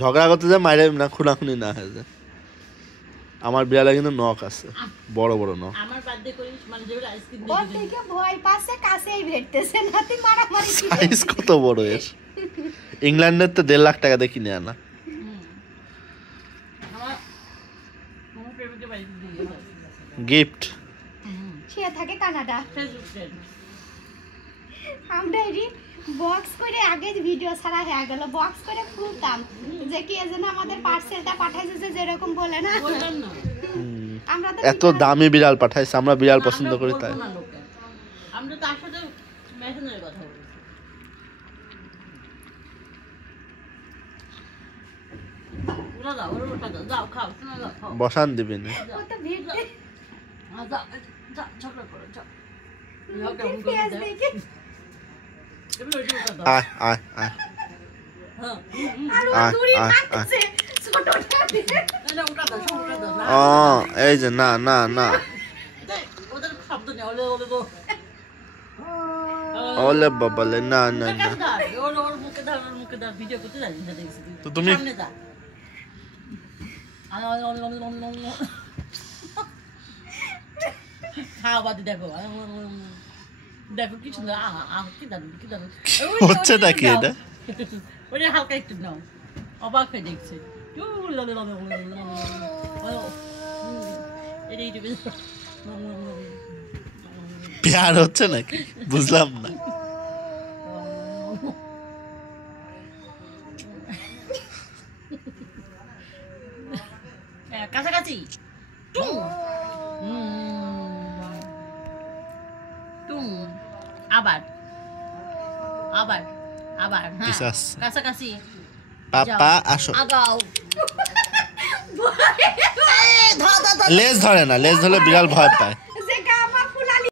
ঝগড়া করতে যায় মাইরে না খুনাখুনি না হয়ে যায়। আমার বিড়ালে কিন্তু নখ আছে, বড় বড় নখ। আমার বার্থডে করিস মানে যেটা আইসক্রিম ওর থেকে ভয় পাচ্ছে, কাছেই ভেটতেছে না, তুই মারামারি কি সাইজ কত বড় এর! ইংল্যান্ডের তো 1.5 লাখ টাকা দিয়ে কিনে আনা। গিফট সে থাকে কানাডা। আমরা এরি বক্স করে আগে ভিডিও ছাড়া হয়ে গেল, বক্স করে খুলতাম যে কি যেন আমাদের পার্সেলটা পাঠাইছে যে যেরকম বলে না, আমরা তো এত দামি বিড়াল পাঠাইছে, আমরা বিড়াল পছন্দ করি তাই। আমরা তার সাথে মেসেঞ্জারে কথা বলি। বসান দিবি না। কত ভিড় আয় আয় আয় ও এই যে না না না ওলে বাবালে না না না। তো তুমি দেখো দেখো কি সুন্দর কি দারুন কি দারুন হচ্ছে নাকি এটা? ওটা হালকা একটু নাও, অবাক হয়ে দেখছে। প্যার হচ্ছে নাকি বুঝলাম না। কাছাকাছি আবার আবার আবার কাছাকাছি পাপা আসো। আগাও লেজ ধরে না, লেজ ধরলে বিড়াল ভয় পায়।